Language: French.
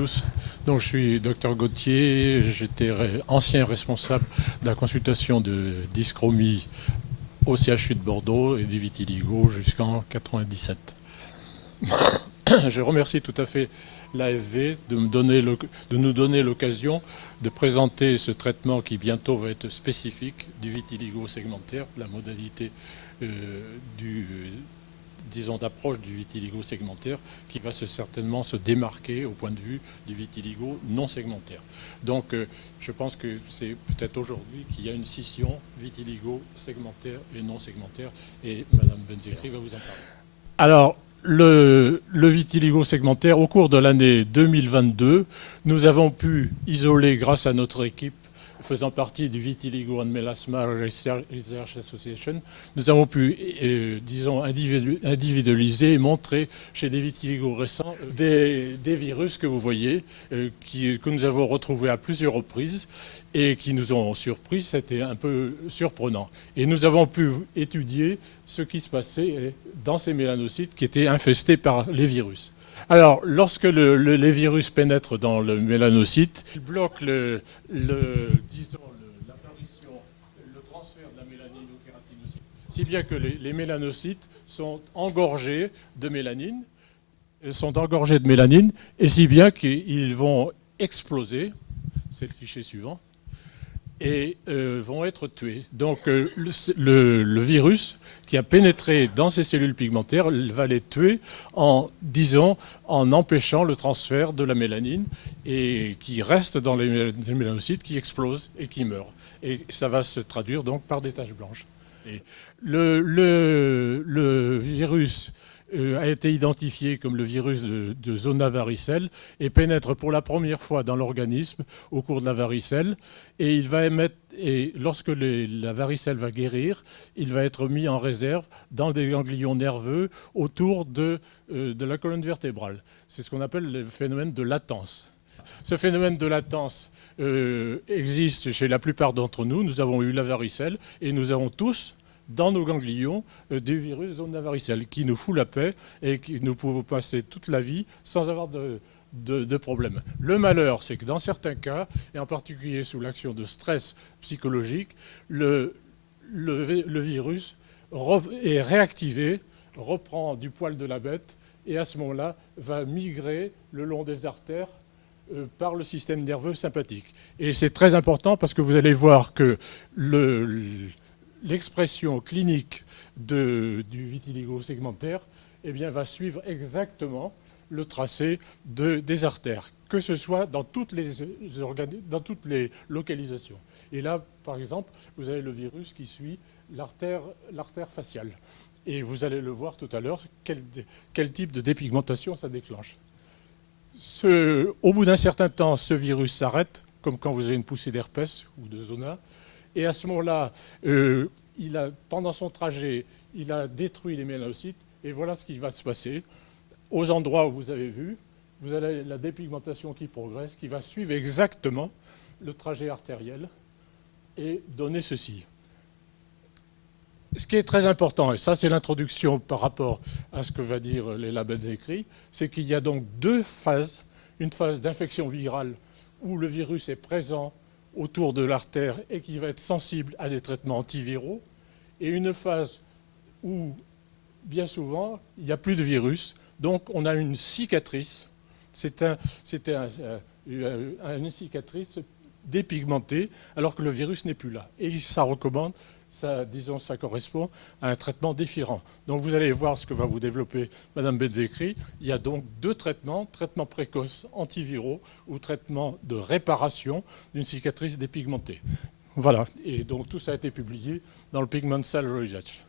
tous. Donc, je suis Dr Gauthier, j'étais ancien responsable de la consultation de dyschromie au CHU de Bordeaux et du vitiligo jusqu'en 97. Je remercie tout à fait l'AFV de nous donner l'occasion de présenter ce traitement qui bientôt va être spécifique du vitiligo segmentaire, la modalité d'approche du vitiligo segmentaire qui va certainement se démarquer au point de vue du vitiligo non segmentaire. Donc je pense que c'est peut-être aujourd'hui qu'il y a une scission vitiligo segmentaire et non segmentaire et Madame Benzekri va vous en parler. Alors, le vitiligo segmentaire, au cours de l'année 2022, nous avons pu isoler, grâce à notre équipe faisant partie du Vitiligo and Melasma Research Association, nous avons pu, disons, individualiser et montrer chez des vitiligos récents des virus que vous voyez, que nous avons retrouvés à plusieurs reprises et qui nous ont surpris. C'était un peu surprenant. Et nous avons pu étudier ce qui se passait dans ces mélanocytes qui étaient infestés par les virus. Alors, lorsque les virus pénètrent dans le mélanocyte, ils bloquent l'apparition, le transfert de la mélanine au kératinocyte, si bien que les mélanocytes sont engorgés de mélanine, et si bien qu'ils vont exploser, c'est le cliché suivant, et vont être tués. Donc le virus qui a pénétré dans ces cellules pigmentaires va les tuer en empêchant le transfert de la mélanine et qui reste dans les mélanocytes, qui explosent et qui meurent. Et ça va se traduire donc par des taches blanches. Et le virus a été identifié comme le virus de zona varicelle et pénètre pour la première fois dans l'organisme au cours de la varicelle. Et il va émettre, et lorsque la varicelle va guérir, il va être mis en réserve dans des ganglions nerveux autour de la colonne vertébrale. C'est ce qu'on appelle le phénomène de latence. Ce phénomène de latence existe chez la plupart d'entre nous. Nous avons eu la varicelle et nous avons tous dans nos ganglions du virus zona varicelle qui nous fout la paix et qui nous pouvons passer toute la vie sans avoir de problème. Le malheur, c'est que dans certains cas, et en particulier sous l'action de stress psychologique, le virus est réactivé, reprend du poil de la bête et à ce moment-là va migrer le long des artères par le système nerveux sympathique. Et c'est très important parce que vous allez voir que l'expression clinique du vitiligo segmentaire va suivre exactement le tracé des artères, que ce soit dans toutes les localisations. Et là, par exemple, vous avez le virus qui suit l'artère faciale. Et vous allez le voir tout à l'heure, quel type de dépigmentation ça déclenche. Au bout d'un certain temps, ce virus s'arrête, comme quand vous avez une poussée d'herpès ou de zona. Et à ce moment-là, pendant son trajet, il a détruit les mélanocytes. Et voilà ce qui va se passer. Aux endroits où vous avez vu, vous avez la dépigmentation qui progresse, qui va suivre exactement le trajet artériel et donner ceci. Ce qui est très important, et ça c'est l'introduction par rapport à ce que va dire Leila Benzekri, c'est qu'il y a donc deux phases. Une phase d'infection virale où le virus est présent autour de l'artère et qui va être sensible à des traitements antiviraux, et une phase où, bien souvent, il n'y a plus de virus, donc on a une cicatrice. C'était une cicatrice dépigmentée alors que le virus n'est plus là. Et ça recommande, ça correspond à un traitement différent. Donc vous allez voir ce que va vous développer Madame Benzekri. Il y a donc deux traitements précoce antiviraux ou traitement de réparation d'une cicatrice dépigmentée. Voilà, et donc tout ça a été publié dans le Pigment Cell Research.